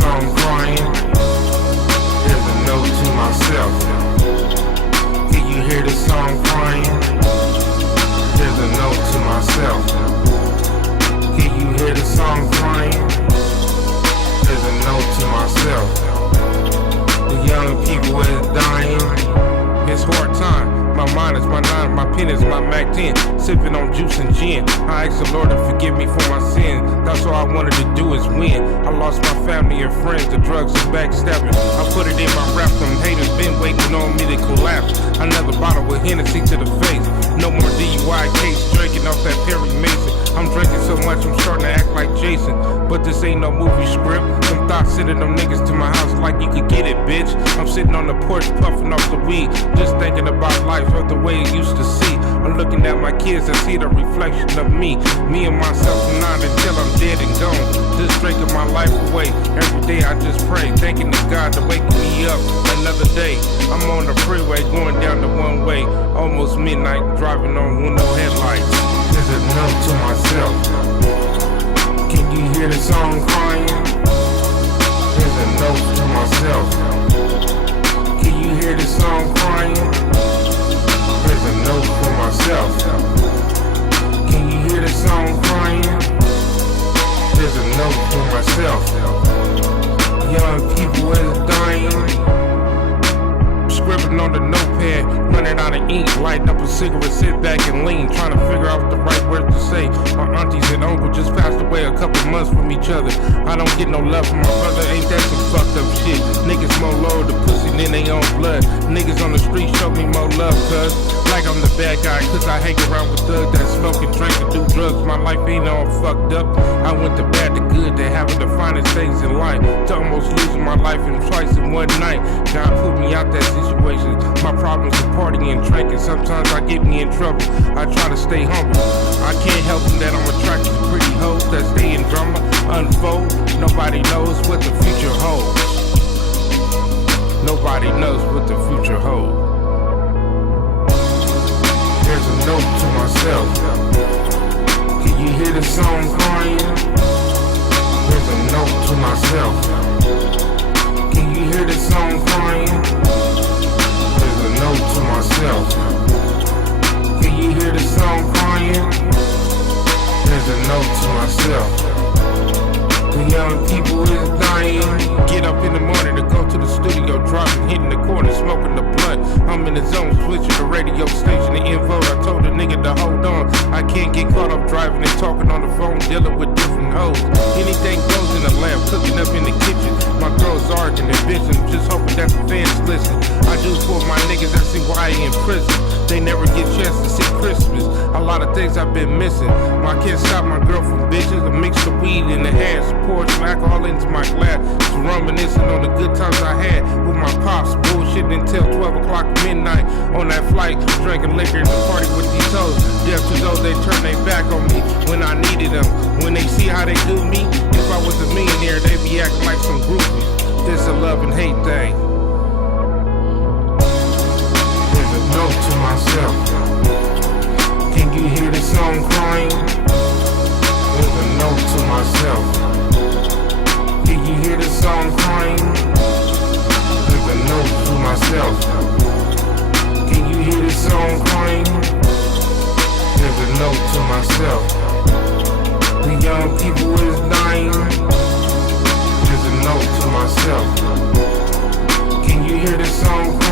song crying? There's a note to myself. Can you hear the song crying? There's a note to myself. Can you hear the song crying? There's a note to myself. The young people is dying. It's hard time. My mind is my 9, my pen is my Mac 10. Sipping on juice and gin. I ask the Lord to forgive me for my sins. That's all I wanted to do is win. I lost my family and friends, the drugs and backstabbing. I put it in my rap, them haters been waiting on me to collapse. Another bottle with Hennessy to the face. No more DUI case, drinking off that Perry Mason. I'm drinking so much I'm starting to act like Jason. But this ain't no movie script. Some thoughts sending them niggas to my house like you could get it, bitch. I'm sitting on the porch puffing off the weed, just thinking about life of the way it used to see. I'm looking at my kids, I see the reflection of me. Me and myself not until I'm dead and gone. Just drinking my life away. Every day I just pray, thanking to God to wake me up another day. I'm on the freeway going down the one way. Almost midnight, driving on with no headlights. There's a note to myself. Can you hear the song crying? There's a note to myself. Can you hear the song crying? There's a note for myself. Can you hear the song crying? There's a note for myself. Young people is dying. Scribbling on the notepad, running out of ink, lighting up a cigarette, sit back and lean, trying to figure out the right words to say. My aunties and uncle just passed away a couple months from each other. I don't get no love from my brother, ain't that some fucked up shit? Niggas more low the pussy than they own blood. Niggas on the street show me more love, cuz like I'm the bad guy, cause I hang around with thugs that smoke and drink and do drugs. My life ain't all fucked up. I went to bad to good, to having the finest things in life, to almost losing my life in twice in one night. God put me out that situation. My problems are partying and drinking. Sometimes I get me in trouble. I try to stay humble. I can't help it that I'm attracted to pretty hoes that stay in drama, unfold. Nobody knows what the future holds. Nobody knows what the future holds. There's a note to myself. Can you hear the song crying? There's a note to myself. Can you hear the song crying? There's a note to myself. Can you hear the song crying? There's a note to myself. The young people is dying. Get up in the morning to go to the studio, dropping, hitting the corner, smoking the blunt. I'm in the zone, switching the radio station to info. I told the nigga to hold on. I can't get caught up driving and talking on the phone, dealing with different hoes. Anything goes in the lab, cooking up in the kitchen. My girl's arguing and bitching, just hoping that the fans listen. I do for my niggas that see why in prison. They never get a chance to see Christmas. A lot of things I've been missing. I can't stop my girl from bitches. I mix the weed in the hash, pour some alcohol into my glass. Just reminiscing on the good times I had with my pops. Bullshitting until 12 o'clock midnight on that flight, drinking liquor in the party with these hoes. Deaf to those, they turn their back on me when I needed them. When they see how they do me, if I was a millionaire, they be acting like some groupies. This a love and hate thing. There's a note to myself. Can you hear the song crying? There's a note to myself. Can you hear the song crying? There's a note to myself. Can you hear the song crying? There's a note to myself. The young people is dying. There's a note to myself. Can you hear the song crying?